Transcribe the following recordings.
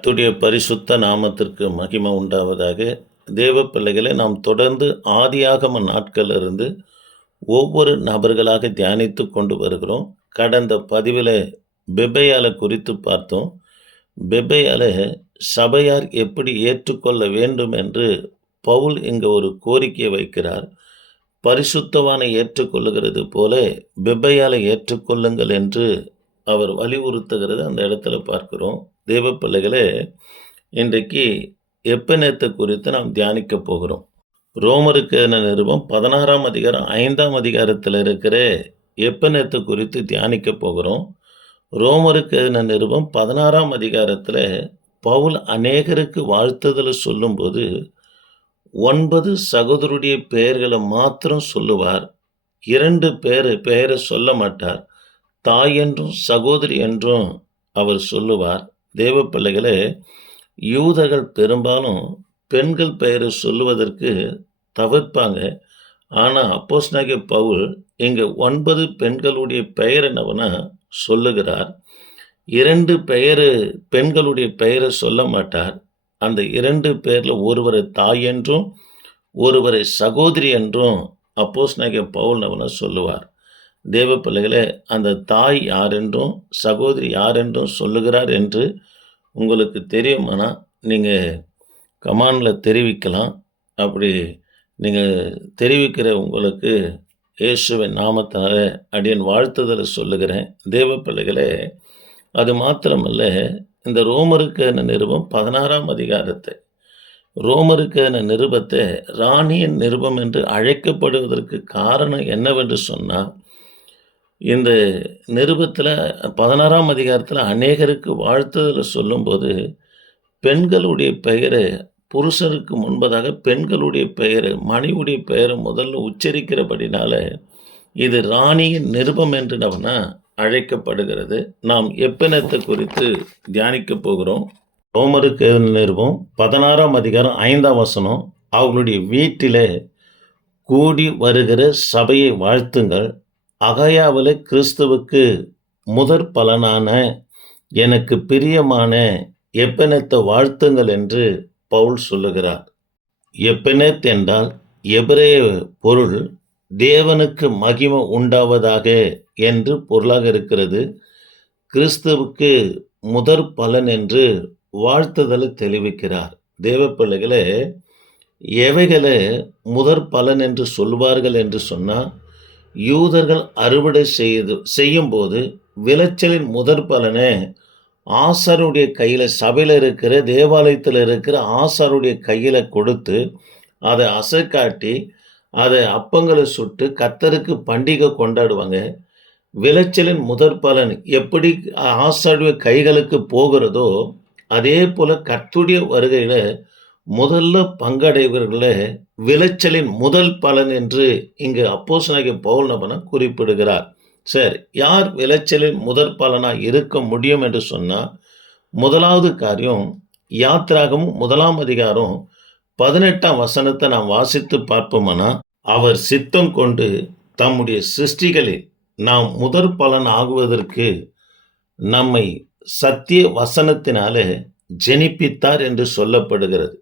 கர்த்துடைய பரிசுத்த நாமத்திற்கு மகிமை உண்டாவதாக. தேவ பிள்ளைகளை நாம் தொடர்ந்து ஆதியாகம நாட்களிலிருந்து ஒவ்வொரு நபர்களாக தியானித்து கொண்டு வருகிறோம். கடந்த பதிவில் பெபையால குறித்து பார்த்தோம். பெபையால சபையார் எப்படி ஏற்றுக்கொள்ள வேண்டும் என்று பவுல் இங்கே ஒரு கோரிக்கையை வைக்கிறார். பரிசுத்தவானை ஏற்றுக்கொள்ளுகிறது போல பெபையாலை ஏற்றுக்கொள்ளுங்கள் என்று அவர் வலியுறுத்துகிறது. அந்த இடத்துல பார்க்கிறோம். தேவ பிள்ளைகளே இன்றைக்கு எப்பநேத்தை குறித்து நாம் தியானிக்க போகிறோம்? ரோமருக்கு என நிருபம்? பதினாறாம் அதிகாரம் ஐந்தாம் அதிகாரத்தில் இருக்கிற எப்பநேத்தை குறித்து தியானிக்க போகிறோம். ரோமருக்கு என நிருபம்? பதினாறாம் அதிகாரத்தில் பவுல் அநேகருக்கு வாழ்த்துதலை சொல்லும்போது ஒன்பது சகோதரருடைய பெயர்களை மாத்திரம் சொல்லுவார். இரண்டு பேர் பெயரை சொல்ல மாட்டார். தாய் என்றும் சகோதரி என்றும் அவர் சொல்லுவார். தேவ பிள்ளைகளே யூதர்கள் பெரும்பாலும் பெண்கள் பெயரை சொல்லுவதற்கு தவிர்ப்பாங்க. ஆனால் அப்போஸ் பவுல் இங்கே ஒன்பது பெண்களுடைய பெயர் என்னவனா சொல்லுகிறார். இரண்டு பெயர் பெண்களுடைய பெயரை சொல்ல மாட்டார். அந்த இரண்டு பேரில் ஒருவரை தாய் என்றும் ஒருவரை சகோதரி என்றும் அப்போஸ் பவுல் நவனை சொல்லுவார். தேவ பிள்ளைகளே அந்த தாய் யாரென்றும் சகோதரி யாரென்றும் சொல்லுகிறார் என்று உங்களுக்கு தெரியுமானா நீங்கள் கமானில் தெரிவிக்கலாம். அப்படி நீங்கள் தெரிவிக்கிற உங்களுக்கு இயேசுவின் நாமத்தால் அடியன் வாழ்த்துதலை சொல்லுகிறேன். தேவ பிள்ளைகளே அது மாத்திரமல்ல இந்த ரோமருக்கான நிருபம் பதினாறாம் அதிகாரத்தை. ரோமருக்கான நிருபத்தை ராணியின் நிருபம் என்று அழைக்கப்படுவதற்கு காரணம் என்னவென்று சொன்னால் இந்த நிருபத்தில் பதினாறாம் அதிகாரத்தில் அநேகருக்கு வாழ்த்துதல் சொல்லும்போது பெண்களுடைய பெயரை புருஷருக்கு முன்பதாக பெண்களுடைய பெயர் மணியுடைய பெயரை முதல்ல உச்சரிக்கிறபடினால இது ராணியின் நிருபம் என்று நம்மனா அழைக்கப்படுகிறது. நாம் எப்பெனத்தை குறித்து தியானிக்க போகிறோம்? ரோமருக்கு நிருபம் பதினாறாம் அதிகாரம் ஐந்தாம் வசனம் அவர்களுடைய வீட்டிலே கூடி வருகிற சபையை வாழ்த்துங்கள். அகையாவில் கிறிஸ்துவுக்கு முதற் பலனான எனக்கு பிரியமான எப்பனத்தை வாழ்த்துங்கள் என்று பவுல் சொல்லுகிறார். எப்பனத் என்றால் எபிரேய பொருள் தேவனுக்கு மகிமை உண்டாவதாக என்று பொருளாக இருக்கிறது. கிறிஸ்துவுக்கு முதற் பலன் என்று வாழ்த்துதலை தெளிவிக்கிறார். தேவ பிள்ளைகளே எவைகளை முதற் பலன் என்று சொல்வார்கள் என்று சொன்னால் யூதர்கள் அறுவடை செய்து செய்யும்போது விளைச்சலின் முதற் பலனை ஆசாருடைய கையில் சபையில் இருக்கிற தேவாலயத்தில் இருக்கிற ஆசாருடைய கையில் கொடுத்து அதை அசைக்காட்டி அதை அப்பங்களை சுட்டு கத்தருக்கு பண்டிகை கொண்டாடுவாங்க. விளைச்சலின் முதற் பலன் எப்படி ஆசாருடைய கைகளுக்கு போகிறதோ அதே போல் கத்துடைய வருகையில் முதல்ல பங்கடைவர்களே விளைச்சலின் முதல் பலன் என்று இங்கு அப்போசனாகிய பவுல் நபன குறிப்பிடுகிறார். சரி யார் விளைச்சலின் முதற் பலனாக இருக்க முடியும் என்று சொன்னால் முதலாவது காரியம் யாத்திராகமும் முதலாம் அதிகாரம் பதினெட்டாம் வசனத்தை நாம் வாசித்து பார்ப்போம்னா அவர் சித்தம் கொண்டு தம்முடைய சிருஷ்டிகளில் நாம் முதற் பலன் ஆகுவதற்கு நம்மை சத்திய வசனத்தினாலே ஜெனிப்பித்தார் என்று சொல்லப்படுகிறது.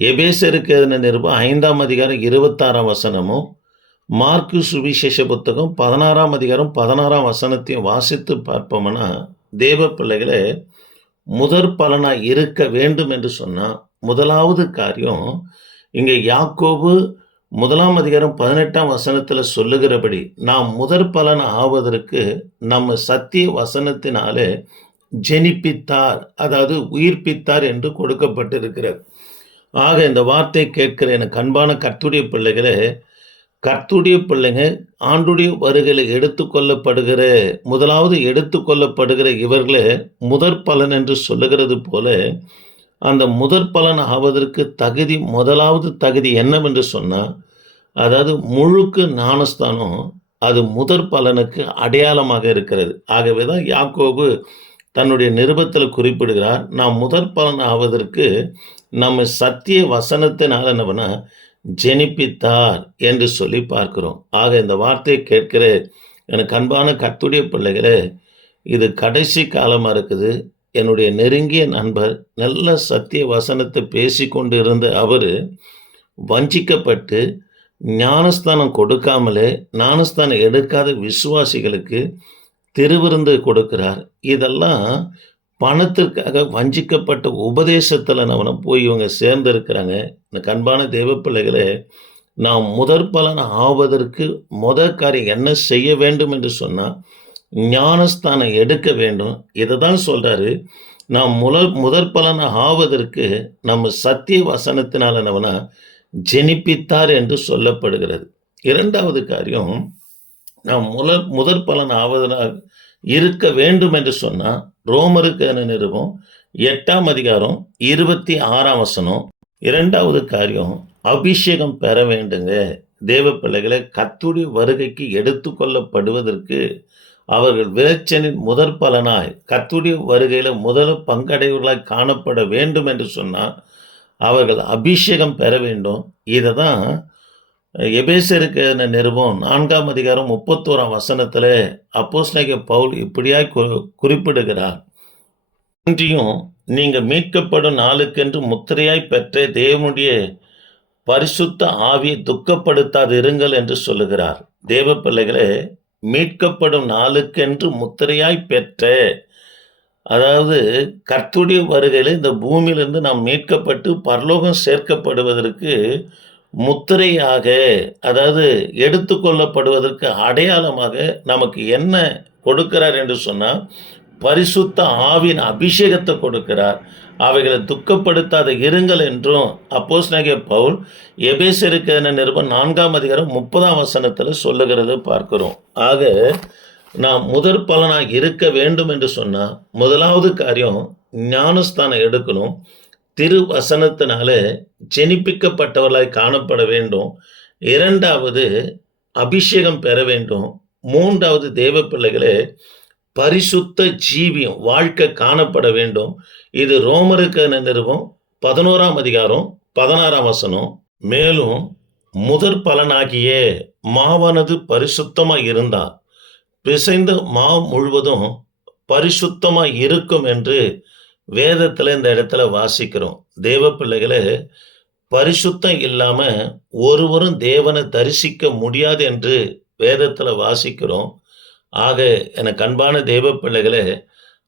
எபேசருக்கு எதின நிருபம் ஐந்தாம் அதிகாரம் இருபத்தாறாம் வசனமும் மார்க்கு சுவிசேஷ புத்தகம் பதினாறாம் அதிகாரம் பதினாறாம் வசனத்தையும் வாசித்து பார்ப்போம்னா தேவ பிள்ளைகளை முதற் பலனாக இருக்க வேண்டும் என்று சொன்னால் முதலாவது காரியம் இங்கே யாக்கோபு முதலாம் அதிகாரம் பதினெட்டாம் வசனத்தில் சொல்லுகிறபடி நாம் முதற் பலன் ஆவதற்கு நம்ம சத்திய வசனத்தினாலே ஜெனிப்பித்தார் அதாவது உயிர்ப்பித்தார் என்று கொடுக்கப்பட்டிருக்கிறது. ஆக இந்த வார்த்தை கேட்கிற எனக்கு அன்பான கர்த்துடைய பிள்ளைகளே கர்த்துடைய பிள்ளைங்க ஆண்டுடைய வருகையில் எடுத்துக்கொள்ளப்படுகிற முதலாவது எடுத்துக்கொள்ளப்படுகிற இவர்களே முதற் பலன் என்று சொல்லுகிறது போல அந்த முதற் பலன் ஆவதற்கு தகுதி முதலாவது தகுதி என்னவென்று சொன்னால் அதாவது முழுக்கு ஞானஸ்தானம் அது முதற் பலனுக்கு அடையாளமாக இருக்கிறது. ஆகவே தான் யாக்கோபு தன்னுடைய நிருபத்தில் குறிப்பிடுகிறார் நான் முதற் பலன் ஆவதற்கு நம்ம சத்திய வசனத்தினால் என்ன பண்ண? ஜெனிப்பித்தார் என்று சொல்லி பார்க்கிறோம். ஆக இந்த வார்த்தையை கேட்கிற எனக்கு அன்பான கத்துடைய பிள்ளைகளே இது கடைசி காலமாக இருக்குது. என்னுடைய நெருங்கிய நண்பர் நல்ல சத்திய வசனத்தை பேசி கொண்டு இருந்த அவர் வஞ்சிக்கப்பட்டு ஞானஸ்தானம் கொடுக்காமலே ஞானஸ்தானம் எடுக்காத விசுவாசிகளுக்கு திருவிருந்து கொடுக்கிறார். இதெல்லாம் பணத்திற்காக வஞ்சிக்கப்பட்ட உபதேசத்தில் நம்ம போய் இவங்க சேர்ந்திருக்கிறாங்க. இந்த கண்பான தேவ பிள்ளைகளே நாம் முதற் பலன் ஆவதற்கு முதற் காரியம் என்ன செய்ய வேண்டும் என்று சொன்னால் ஞானஸ்தானம் எடுக்க வேண்டும். இதை தான் சொல்கிறாரு நாம் முதல் முதற் பலன் ஆவதற்கு நம்ம சத்திய வசனத்தினால் என்னவனா ஜெனிப்பித்தார் என்று சொல்லப்படுகிறது. இரண்டாவது காரியம் நாம் முதல் முதற் பலன் ஆவதனாக இருக்க வேண்டும் என்று சொன்னால் ரோமருக்கு என நிருபம்? எட்டாம் அதிகாரம் இருபத்தி ஆறாம் வசனம். இரண்டாவது காரியம் அபிஷேகம் பெற வேண்டுங்க. தேவ பிள்ளைகளை கத்துடைய வருகைக்கு எடுத்துக்கொள்ளப்படுவதற்கு அவர்கள் விளைச்சலின் முதற் பலனாய் கத்துடைய வருகையில் முதல் பங்கடைவர்களாய் காணப்பட வேண்டும் என்று சொன்னால் அவர்கள் அபிஷேகம் பெற வேண்டும். இதை தான் எபேசருக்கு நிருபம் நான்காம் அதிகாரம் முப்பத்தோராம் வசனத்தில் அப்போஸ்தலனாகிய பவுல் இப்படியாய் கு- குறிப்பிடுகிறார். இன்றியும் நீங்கள் மீட்கப்படும் நாளுக்கென்று முத்திரையாய் பெற்ற தேவனுடைய பரிசுத்த ஆவியை துக்கப்படுத்தாது இருங்கள் என்று சொல்லுகிறார். தேவ பிள்ளைகளே மீட்கப்படும் நாளுக்கென்று முத்திரையாய் பெற்ற அதாவது கர்த்துடைய வருகையில் இந்த பூமியிலிருந்து நாம் மீட்கப்பட்டு பரலோகம் சேர்க்கப்படுவதற்கு முத்திரையாக அதாவது எடுத்துக்கொள்ளப்படுவதற்கு அடையாளமாக நமக்கு என்ன கொடுக்கிறார் என்று சொன்னால் பரிசுத்த ஆவின் அபிஷேகத்தை கொடுக்கிறார். அவைகளை துக்கப்படுத்தாத இருங்கள் என்றும் அப்போஸ் பவுல் எபேசருக்கு நிருபம் நான்காம் அதிகாரம் முப்பதாம் வசனத்தில் சொல்லுகிறத பார்க்கிறோம். ஆக நாம் முதற் பலனாக இருக்க வேண்டும் என்று சொன்னால் முதலாவது காரியம் ஞானஸ்தானம் எடுக்கணும். திருவசனத்தினால ஜெனிப்பிக்கப்பட்டவர்களாய் காணப்பட வேண்டும். இரண்டாவது அபிஷேகம் பெற வேண்டும். மூன்றாவது தேவ பிள்ளைகளே பரிசுத்த ஜீவியம் வாழ்க்கை காணப்பட வேண்டும். இது ரோமருக்கு நிறுவம் பதினோராம் அதிகாரம் பதினாறாம் வசனம். மேலும் முதற் பலனாகிய மாவானது பரிசுத்தமாக இருந்தால் பிசைந்த மாவு முழுவதும் பரிசுத்தமாக இருக்கும் என்று வேதத்தில் இந்த இடத்துல வாசிக்கிறோம். தேவ பிள்ளைகளே பரிசுத்தம் இல்லாமல் ஒருவரும் தேவனை தரிசிக்க முடியாது என்று வேதத்தில் வாசிக்கிறோம். ஆக எனக்கு அன்பான தேவ பிள்ளைகளே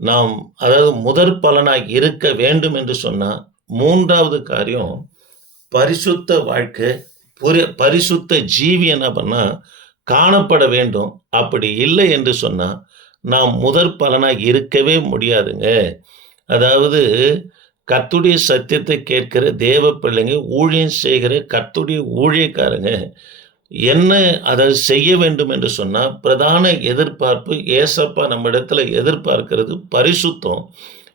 நாம் அதாவது முதற் பலனாக இருக்க வேண்டும் என்று சொன்னால் மூன்றாவது காரியம் பரிசுத்த வாழ்க்கை புரி பரிசுத்த ஜீவி என்ன பண்ணால் காணப்பட வேண்டும். அப்படி இல்லை என்று சொன்னால் நாம் முதற் பலனாக இருக்கவே முடியாதுங்க. அதாவது கத்துடைய சத்தியத்தை கேட்கிற தேவ பிள்ளைங்க ஊழியம் செய்கிற கத்துடைய ஊழியக்காரங்க என்ன அதை செய்ய வேண்டும் என்று சொன்னால் பிரதான எதிர்பார்ப்பு ஏசப்பா நம்ம இடத்துல எதிர்பார்க்கிறது பரிசுத்தம்.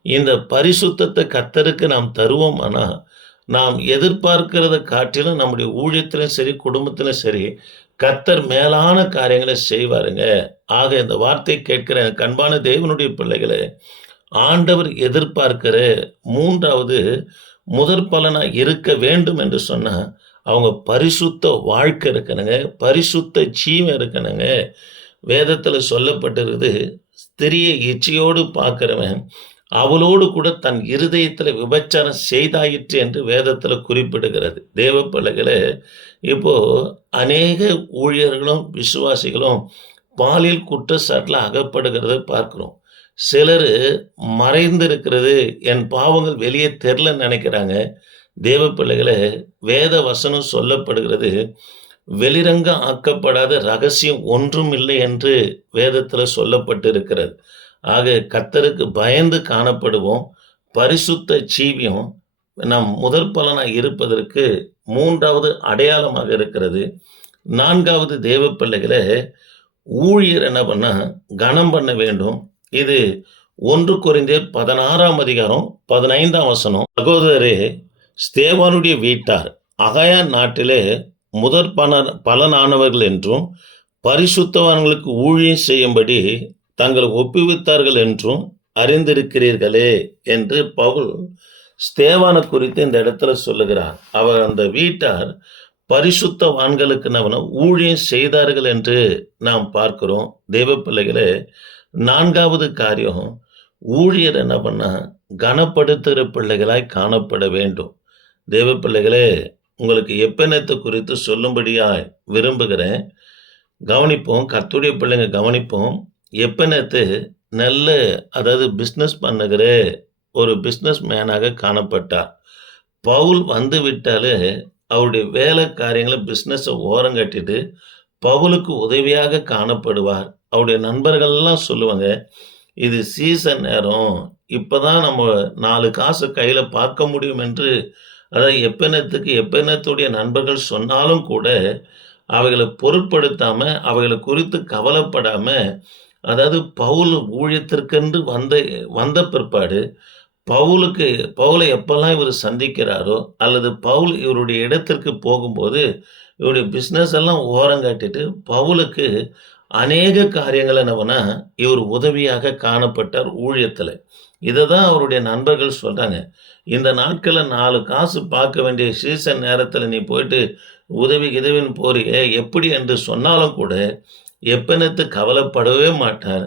இந்த பரிசுத்தத்தை கத்தருக்கு நாம் தருவோம் ஆனால் நாம் எதிர்பார்க்கிறத காட்டிலும் நம்முடைய ஊழியத்திலும் சரி குடும்பத்திலும் சரி கத்தர் மேலான காரியங்களை செய்வாருங்க. ஆக இந்த வார்த்தை கேட்கிற கண்பான தேவனுடைய பிள்ளைகளை ஆண்டவர் எதிர்பார்க்கிற மூன்றாவது முதற் பலனாக இருக்க வேண்டும் என்று சொன்னால் அவங்க பரிசுத்த வாழ்க்கை இருக்கணுங்க பரிசுத்த ஜீவன் இருக்கணுங்க. வேதத்தில் சொல்லப்பட்டிருக்குது ஸ்திரியை இச்சையோடு பார்க்குறவன் அவளோடு கூட தன் இருதயத்தில் விபச்சாரம் செய்தாயிற்று என்று வேதத்தில் குறிப்பிடுகிறது. தேவ பிள்ளைகளே இப்போது அநேக ஊழியர்களும் விசுவாசிகளும் பாலியல் குற்றச்சாட்டில் அகப்படுகிறத பார்க்கிறோம். சிலர் மறைந்திருக்கிறது என் பாவங்கள் வெளியே தெரிலன்னு நினைக்கிறாங்க. தேவ பிள்ளைகளை வேத வசனம் சொல்லப்படுகிறது வெளிரங்க ஆக்கப்படாத ரகசியம் ஒன்றும் இல்லை என்று வேதத்தில் சொல்லப்பட்டிருக்கிறது. ஆக கத்தருக்கு பயந்து காணப்படுவோம். பரிசுத்த ஜீவியம் நம் முதற் பலனாக இருப்பதற்கு மூன்றாவது அடையாளமாக இருக்கிறது. நான்காவது தேவ பிள்ளைகளை ஊழியர் என்ன பண்ணால் கனம் பண்ண வேண்டும். இது ஒன்று குறைந்து பதினாறாம் அதிகாரம் பதினைந்தாம் வசனம். சகோதரரே ஸ்தேவானுடைய வீட்டார் அகயா நாட்டிலே முதற் பல பலனானவர்கள் என்றும் பரிசுத்தவான்களுக்கு ஊழியம் செய்யும்படி தங்கள் ஒப்புவித்தார்கள் என்றும் அறிந்திருக்கிறீர்களே என்று பவுல் ஸ்தேவானை குறித்து இந்த இடத்துல சொல்லுகிறார். அவர் அந்த வீட்டார் பரிசுத்தவான்களுக்கு நவன ஊழியம் செய்தார்கள் என்று நாம் பார்க்கிறோம். தெய்வ பிள்ளைகளே நான்காவது காரியம் ஊழியர் என்ன பண்ணால் கனப்படுத்துகிற பிள்ளைகளாய் காணப்பட வேண்டும். தேவ பிள்ளைகளே உங்களுக்கு எப்பெண்ணத்தை குறித்து சொல்லும்படியாய் விரும்புகிறேன். கவனிப்போம் கத்துடைய பிள்ளைங்க கவனிப்போம். எப்பெண்ணத்து நல்ல அதாவது பிஸ்னஸ் பண்ணுகிற ஒரு பிஸ்னஸ் மேனாக காணப்பட்டார். பவுல் வந்து விட்டாலே அவருடைய வேலை காரியங்களை பிஸ்னஸை ஓரம் கட்டிட்டு பவுலுக்கு உதவியாக காணப்படுவார். அவருடைய நண்பர்கள்லாம் சொல்லுவாங்க இது சீசன் நேரம். இப்போ தான் நம்ம நாலு காசு கையில் பார்க்க முடியும் என்று. அதாவது எப்பெண்ணத்துக்கு எப்பெண்ணத்துடைய நண்பர்கள் சொன்னாலும் கூட அவைகளை பொருட்படுத்தாமல் அவைகளை குறித்து கவலைப்படாமல் அதாவது பவுல் ஊழியத்திற்கென்று வந்த வந்த பிற்பாடு பவுலுக்கு பவுலை எப்பெல்லாம் இவர் சந்திக்கிறாரோ அல்லது பவுல் இவருடைய இடத்திற்கு போகும்போது இவருடைய பிஸ்னஸ் எல்லாம் ஓரங்காட்டிட்டு பவுலுக்கு அநேக காரியங்கள் என்னவனா இவர் உதவியாக காணப்பட்டார் ஊழியத்தில். இதை தான் அவருடைய நண்பர்கள் சொல்கிறாங்க இந்த நாட்களில் நாலு காசு பார்க்க வேண்டிய சீசன் நேரத்தில் நீ போயிட்டு உதவி கிதவின்னு போறியே எப்படி என்று சொன்னாலும் கூட எப்பனத்து கவலைப்படவே மாட்டார்.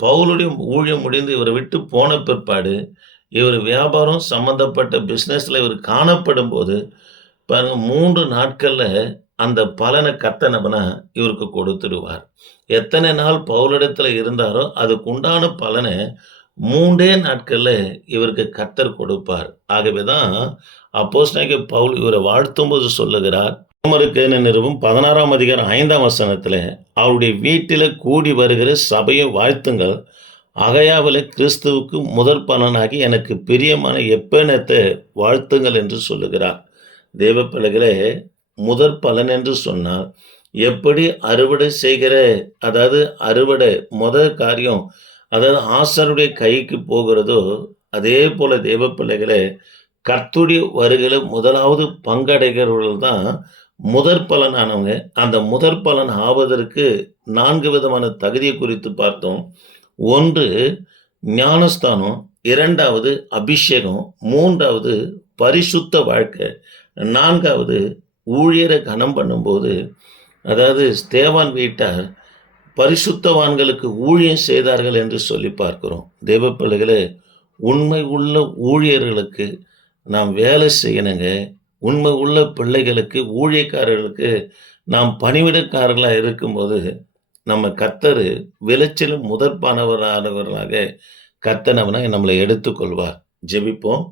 பவுலுடைய ஊழியம் முடிந்து இவரை விட்டு போன பிற்பாடு இவர் வியாபாரம் சம்பந்தப்பட்ட பிஸ்னஸில் இவர் காணப்படும் போது பாருங்க மூன்று நாட்களில் அந்த பலனை கத்தனவனா இவருக்கு கொடுத்துடுவார். எத்தனை நாள் பவுலிடத்தில் இருந்தாரோ அதுக்கு உண்டான பலனை மூன்றே நாட்களில் இவருக்கு கத்தர் கொடுப்பார். ஆகவே தான் அப்போஸ்தலனாகிய பவுல் இவரை வாழ்த்தும்போது சொல்லுகிறார். ரோமருக்கு நிறுவும் பதினாறாம் அதிகாரம் ஐந்தாம் வசனத்தில் அவருடைய வீட்டில் கூடி வருகிற சபையை வாழ்த்துங்கள். அகையாவில் கிறிஸ்துவுக்கு முதற் பலனாகி எனக்கு பிரியமான எப்பெனத்தை வாழ்த்துங்கள் என்று சொல்லுகிறார். தேவ பிள்ளைகளே முதற் பலன் என்று சொன்னால் எப்படி அறுவடை செய்கிற அதாவது அறுவடை முதல் காரியம் அதாவது ஆசருடைய கைக்கு போகிறதோ அதே போல் தேவ பிள்ளைகளை கர்த்துடைய வருகையில் முதலாவது பங்கடைகிறவர்கள் தான் முதற் பலனானவங்க. அந்த முதற் பலன் ஆவதற்கு நான்கு விதமான தகுதியை குறித்து பார்த்தோம். ஒன்று ஞானஸ்தானம் இரண்டாவது அபிஷேகம் மூன்றாவது பரிசுத்த வாழ்க்கை நான்காவது ஊழியரை கனம் பண்ணும்போது அதாவது ஸ்தேவான் வீட்டார் பரிசுத்தவான்களுக்கு ஊழியம் செய்தார்கள் என்று சொல்லி பார்க்கிறோம். தேவ பிள்ளைகளே உண்மை உள்ள ஊழியர்களுக்கு நாம் வேலை செய்யணுங்க. உண்மை உள்ள பிள்ளைகளுக்கு ஊழியக்காரர்களுக்கு நாம் பணிவிடக்காரர்களாக இருக்கும்போது நம்ம கத்தர் விளைச்சலும் முதற்பானவரானவர்களாக கத்தனவனை நம்மளை எடுத்துக்கொள்வார். ஜெபிப்போம்.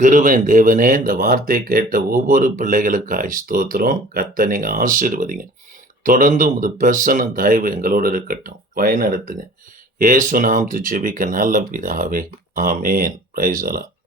கிருபையின் தேவனே இந்த வார்த்தை கேட்ட ஒவ்வொரு பிள்ளைகளுக்காய் ஸ்தோத்திரம். கத்த நீங்கள் ஆசீர்வதிங்க. தொடர்ந்து உமது பிரசன்ன தயவு எங்களோடு இருக்கட்டும். வழிநடத்துங்க ஏசு நாம் ஜெபிக்க நல்ல பிதாவே. ஆமேன். பிரைஸ் அலா